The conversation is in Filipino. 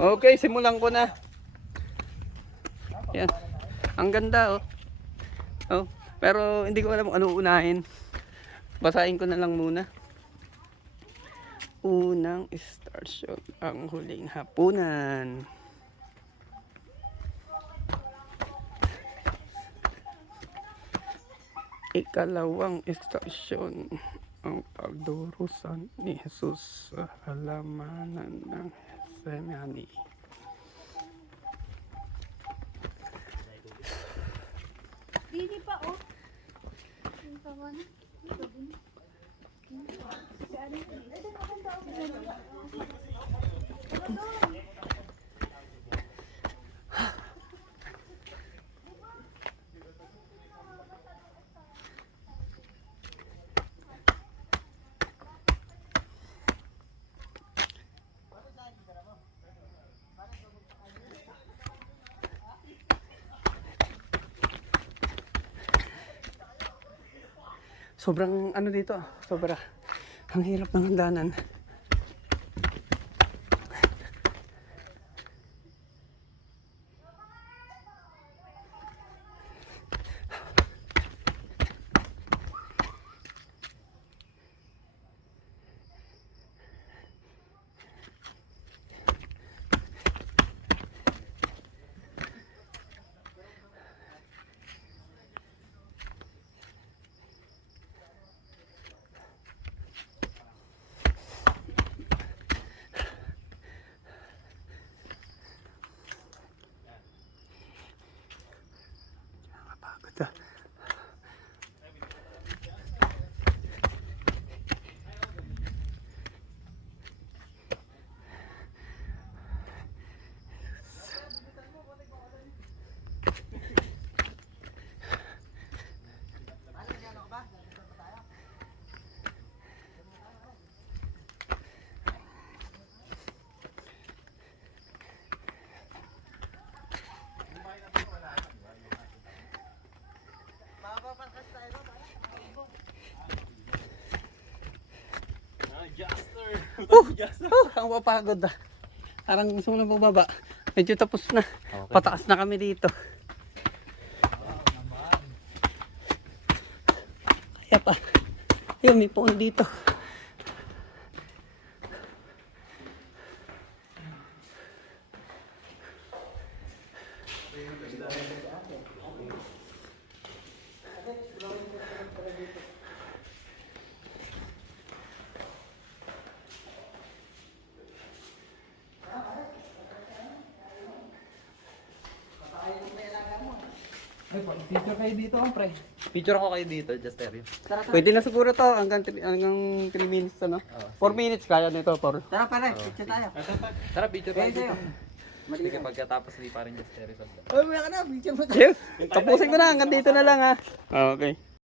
Okay, simulan ko na. Yan. Ang ganda oh. Oh, pero hindi ko alam kung ano unahin. Basahin ko na lang muna. Unang station, ang huling hapunan. Ikalawang istasyon, ang pagdurusan ni Jesus sa halamanan ng Getsemani. Dini pa oh. Yung kawan. Sobrang ano dito, sobra. Ang hirap ng hagdanan. Nakakapagod ah. Ang papagod ah. Parang gusto mo na bumaba. Medyo tapos na. Okay. Pataas na kami dito. Kaya pa. Yun, may puon dito. Ay po, picture kayo dito, pre. Picture ako kayo dito, just area. Pwede na siguro to hanggang 3 minutes ano. 4 minutes kaya nito por. Tara pare, picture tayo. Tara, picture tayo Kayo, dito. kayo. Sige, pagkatapos di pa rin just area. Uy, muna ka na, picture mo tayo. Sige, tapusin ko na hanggang dito na lang ha. Okay.